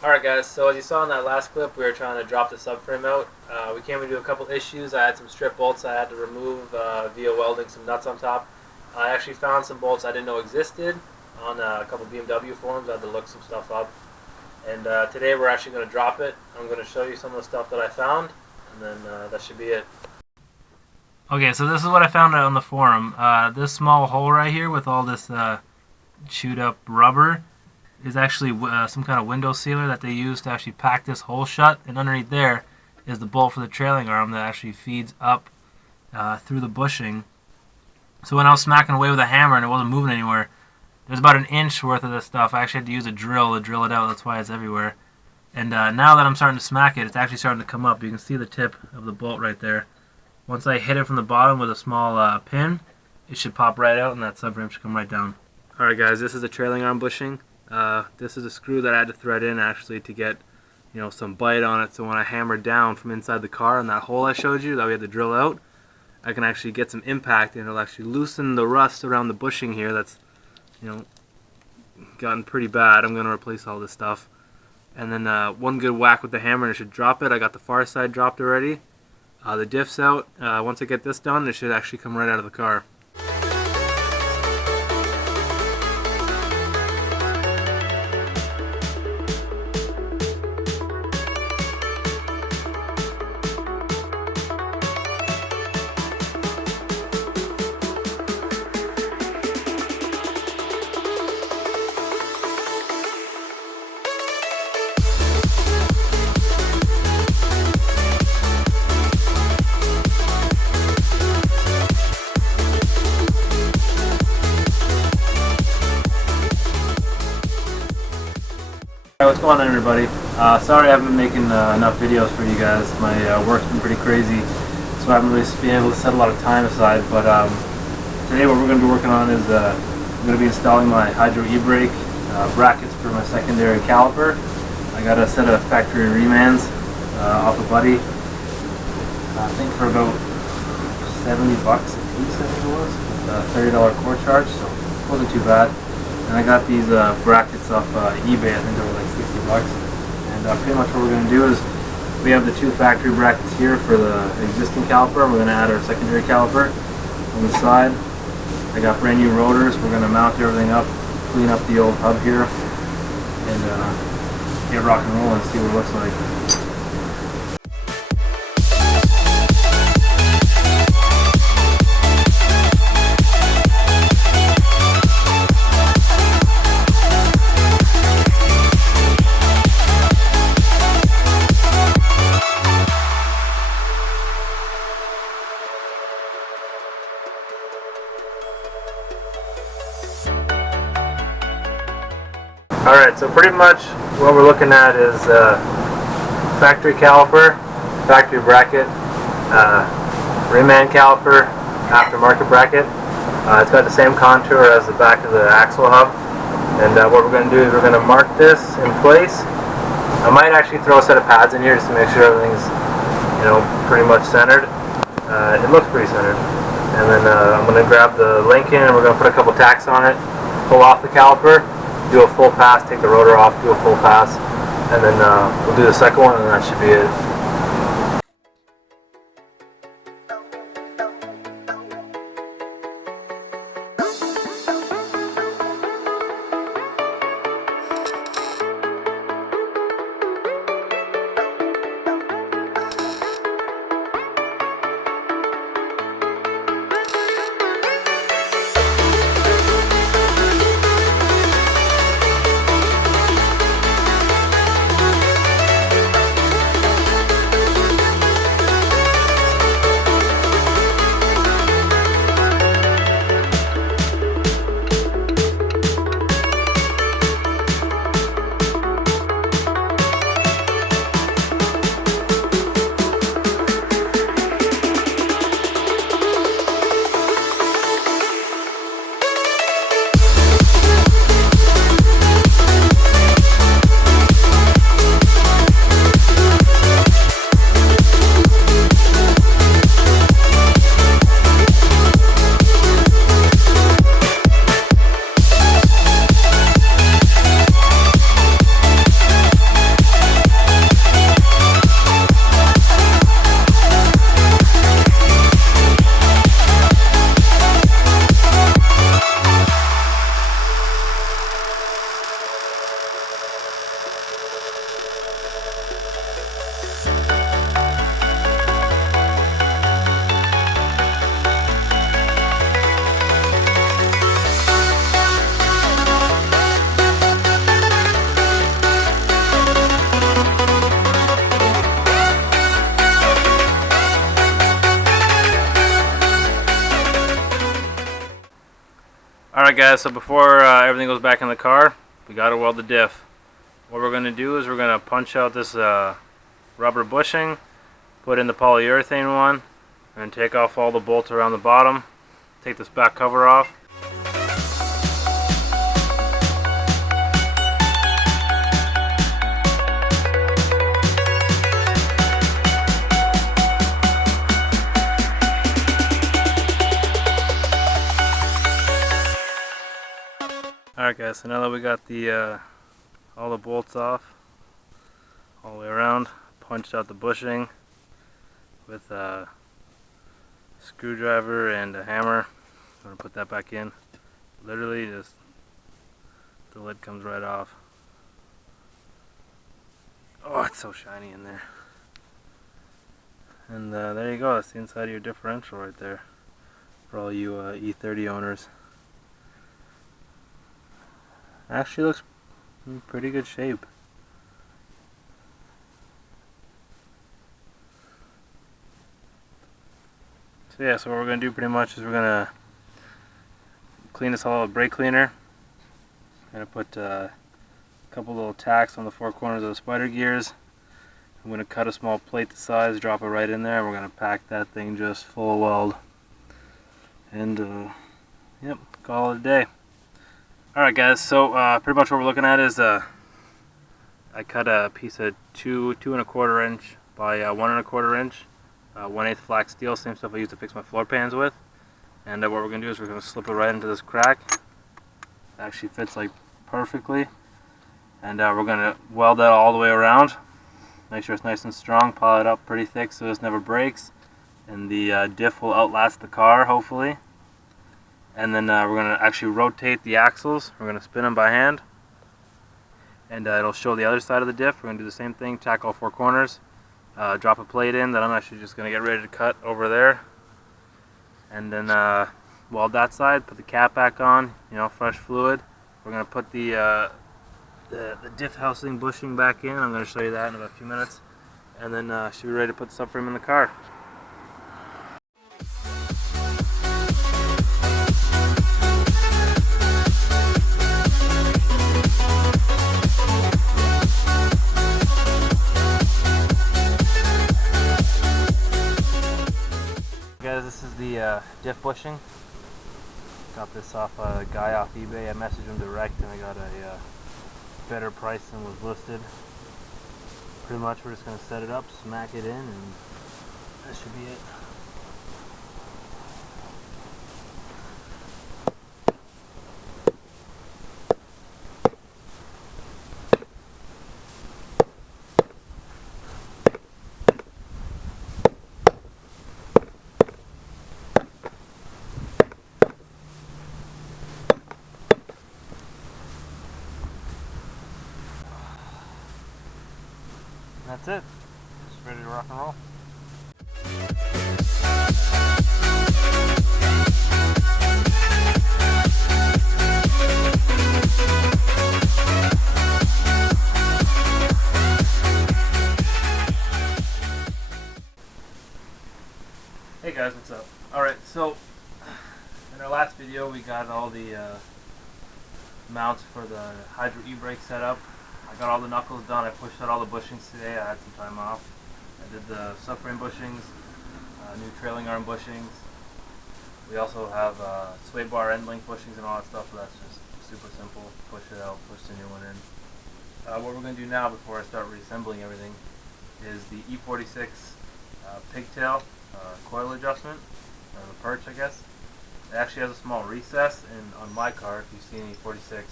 Alright guys, so as you saw in that last clip, we were trying to drop the subframe out. We came into a couple issues. I had some strip bolts I had to remove via welding some nuts on top. I actually found some bolts I didn't know existed on a couple BMW forums. I had to look some stuff up. And today we're actually going to drop it. I'm going to show you some of the stuff that I found, and then that should be it. Okay, so this is what I found out on the forum. This small hole right here with all this chewed up rubber is actually some kind of window sealer that they use to actually pack this hole shut, and underneath there is the bolt for the trailing arm that actually feeds up through the bushing. So when I was smacking away with a hammer and it wasn't moving anywhere, there's about an inch worth of this stuff. I actually had to use a drill to drill it out. That's why it's everywhere. And now that I'm starting to smack it, it's actually starting to come up. You can see the tip of the bolt right there. Once I hit it from the bottom with a small pin, it should pop right out and that subframe should come right down. Alright guys, this is the trailing arm bushing. This is a screw that I had to thread in actually to get, some bite on it, so when I hammered down from inside the car in that hole I showed you that we had to drill out, I can actually get some impact and it'll actually loosen the rust around the bushing here that's gotten pretty bad. I'm going to replace all this stuff. And then one good whack with the hammer and it should drop it. I got the far side dropped already. The diff's out. Once I get this done, it should actually come right out of the car. What's going on, everybody? Sorry I haven't been making enough videos for you guys. My work's been pretty crazy, so I haven't really been able to set a lot of time aside. But today what we're going to be working on is I'm going to be installing my hydro e-brake brackets for my secondary caliper. I got a set of factory remans off a buddy, I think for about $70 a piece, I think it was, with a $30 core charge, so it wasn't too bad. And I got these brackets off eBay. I think they were like $60. And pretty much what we're going to do is we have the two factory brackets here for the existing caliper. We're going to add our secondary caliper on the side. I got brand new rotors. We're going to mount everything up, clean up the old hub here, and get rock and roll and see what it looks like. Alright, so pretty much what we're looking at is factory caliper, factory bracket, reman caliper, aftermarket bracket. It's got the same contour as the back of the axle hub. And what we're going to do is we're going to mark this in place. I might actually throw a set of pads in here just to make sure everything's pretty much centered. It looks pretty centered. And then I'm going to grab the Lincoln and we're going to put a couple tacks on it, pull off the caliper, do a full pass, take the rotor off, do a full pass, and then we'll do the second one and that should be it. guys, so before everything goes back in the car, we got to weld the diff. What we're going to do is we're going to punch out this rubber bushing, put in the polyurethane one, and take off all the bolts around the bottom, take this back cover off. Alright guys, so now that we got the all the bolts off all the way around, punched out the bushing with a screwdriver and a hammer. I'm going to put that back in. Literally just the lid comes right off. Oh, it's so shiny in there. And there you go, that's the inside of your differential right there for all you E30 owners. Actually looks in pretty good shape. So yeah, so what we're going to do pretty much is we're going to clean this all with brake cleaner. I'm going to put a couple little tacks on the four corners of the spider gears. I'm going to cut a small plate to size, drop it right in there, and we're going to pack that thing just full of weld. And yep, call it a day. Alright guys, so pretty much what we're looking at is I cut a piece of 2 1/4 inch by 1 1/4 inch, 1/8 flat steel, same stuff I used to fix my floor pans with. And what we're going to do is we're going to slip it right into this crack. It actually fits like perfectly. And we're going to weld that all the way around. Make sure it's nice and strong, pile it up pretty thick so this never breaks. And the diff will outlast the car, hopefully. And then we're going to actually rotate the axles. We're going to spin them by hand. And it'll show the other side of the diff. We're going to do the same thing, tack all four corners. Drop a plate in that I'm actually just going to get ready to cut over there. And then weld that side, put the cap back on, fresh fluid. We're going to put the diff housing bushing back in. I'm going to show you that in about a few minutes. And then should be ready to put the subframe in the car. Guys, this is the diff bushing. Got this off a guy off eBay. I messaged him direct and I got a better price than was listed. Pretty much we're just going to set it up, smack it in, and that should be it. That's it. Just ready to rock and roll. Hey guys, what's up? Alright, so in our last video we got all the mounts for the Hydro e-brake set up. I got all the knuckles done. I pushed out all the bushings today. I had some time off. I did the subframe bushings, new trailing arm bushings. We also have sway bar end link bushings and all that stuff, so that's just super simple. Push it out, push the new one in. What we're going to do now before I start reassembling everything is the E46 pigtail coil adjustment, or the perch I guess. It actually has a small recess, and on my car, if you've seen E46,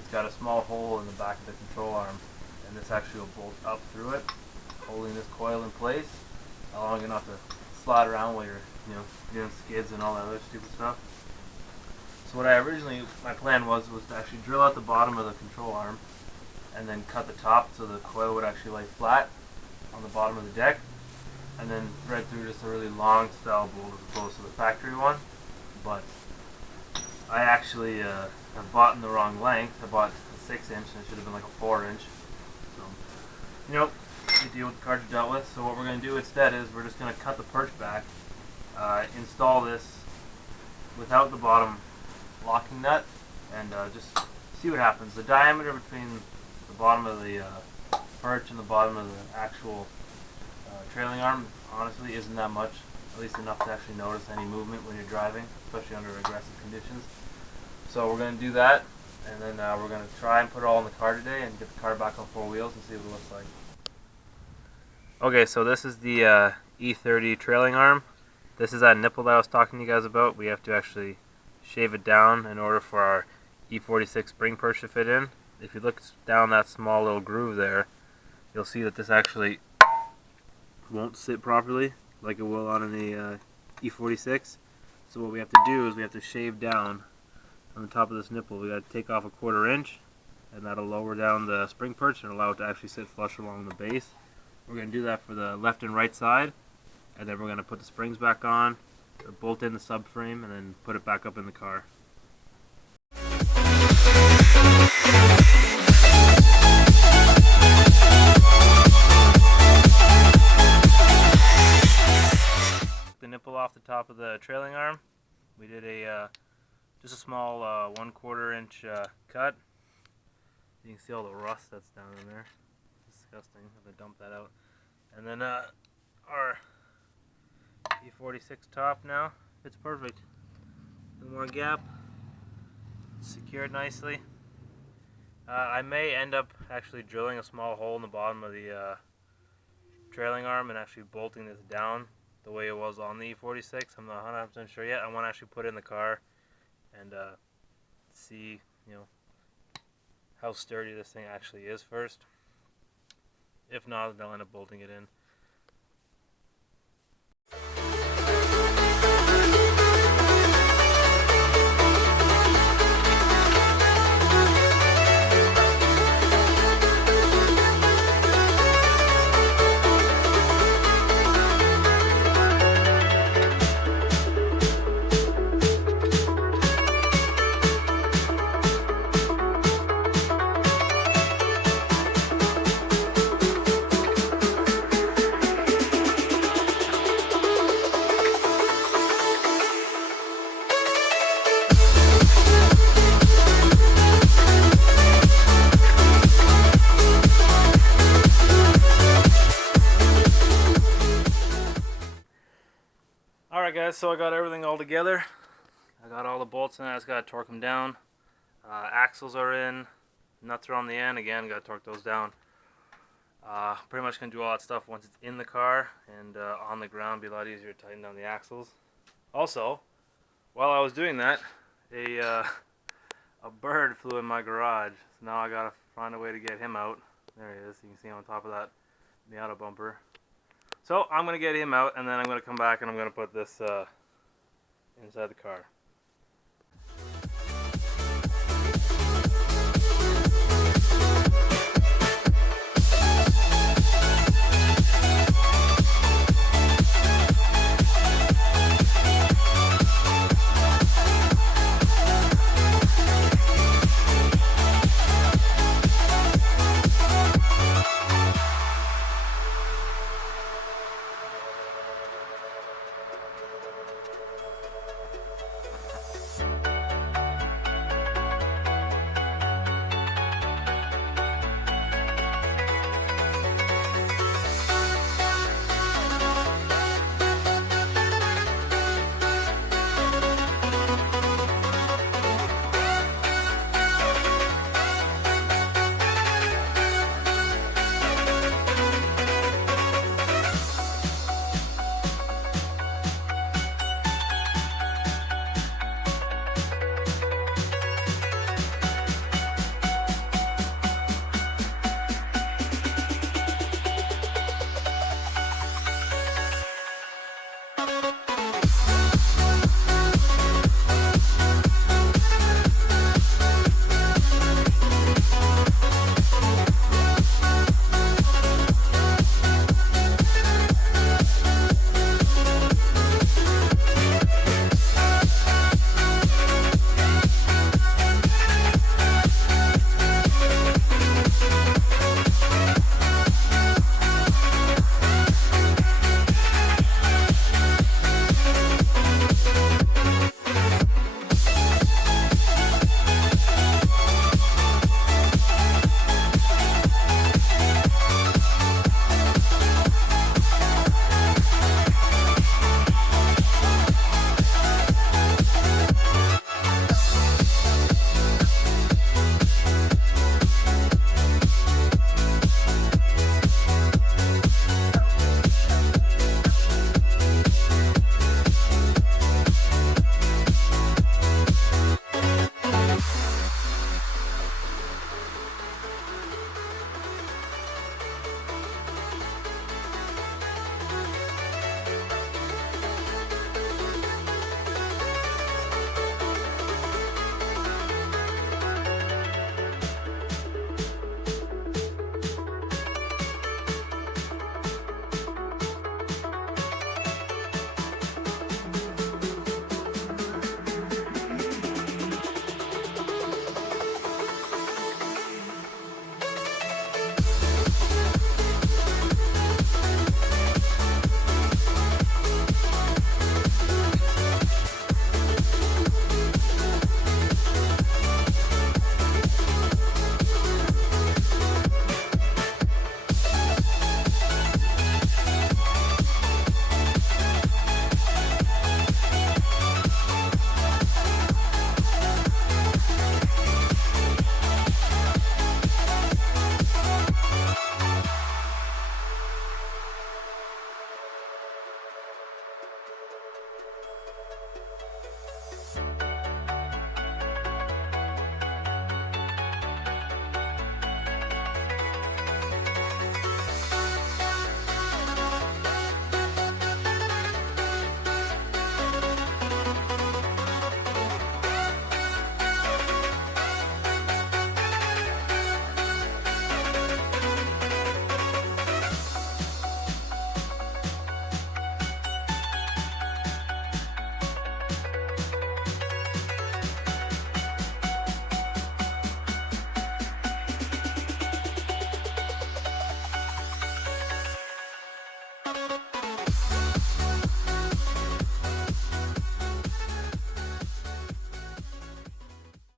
it's got a small hole in the back of the control arm, and this actually will bolt up through it, holding this coil in place, allowing it not to slide around while you're doing skids and all that other stupid stuff. So what my plan was to actually drill out the bottom of the control arm, and then cut the top so the coil would actually lay flat on the bottom of the deck, and then thread through just a really long style bolt as opposed to the factory one. But I actually have bought in the wrong length. I bought a 6 inch and it should have been like a 4 inch. So, you deal with the card you dealt with. So what we're going to do instead is we're just going to cut the perch back, install this without the bottom locking nut, and just see what happens. The diameter between the bottom of the perch and the bottom of the actual trailing arm honestly isn't that much, at least enough to actually notice any movement when you're driving, especially under aggressive conditions. So we're going to do that, and then we're going to try and put it all in the car today and get the car back on 4 wheels and see what it looks like. Okay, so this is the E30 trailing arm. This is that nipple that I was talking to you guys about. We have to actually shave it down in order for our E46 spring perch to fit in. If you look down that small little groove there, you'll see that this actually won't sit properly like it will on the E46. So what we have to do is we have to shave down on the top of this nipple. We got to take off a 1/4 inch, and that'll lower down the spring perch and allow it to actually sit flush along the base. We're going to do that for the left and right side, and then we're going to put the springs back on, bolt in the subframe, and then put it back up in the car. The nipple off the top of the trailing arm. We did a just a small 1/4 inch cut. You can see all the rust that's down in there. Disgusting. I'm gonna dump that out. And then our E46 top now fits perfect. No more gap. Secured nicely. I may end up actually drilling a small hole in the bottom of the trailing arm and actually bolting this down the way it was on the E46. I'm not 100% sure yet. I want to actually put it in the car and see, how sturdy this thing actually is first. If not, then I'll end up bolting it in. Alright guys, so I got everything all together. I got all the bolts in, I just got to torque them down. Axles are in, nuts are on the end, again, got to torque those down. Pretty much going to do all that stuff once it's in the car, and on the ground be a lot easier to tighten down the axles. Also, while I was doing that, a bird flew in my garage, so now I got to find a way to get him out. There he is, you can see him on top of that Miata bumper. So I'm going to get him out, and then I'm going to come back and I'm going to put this inside the car.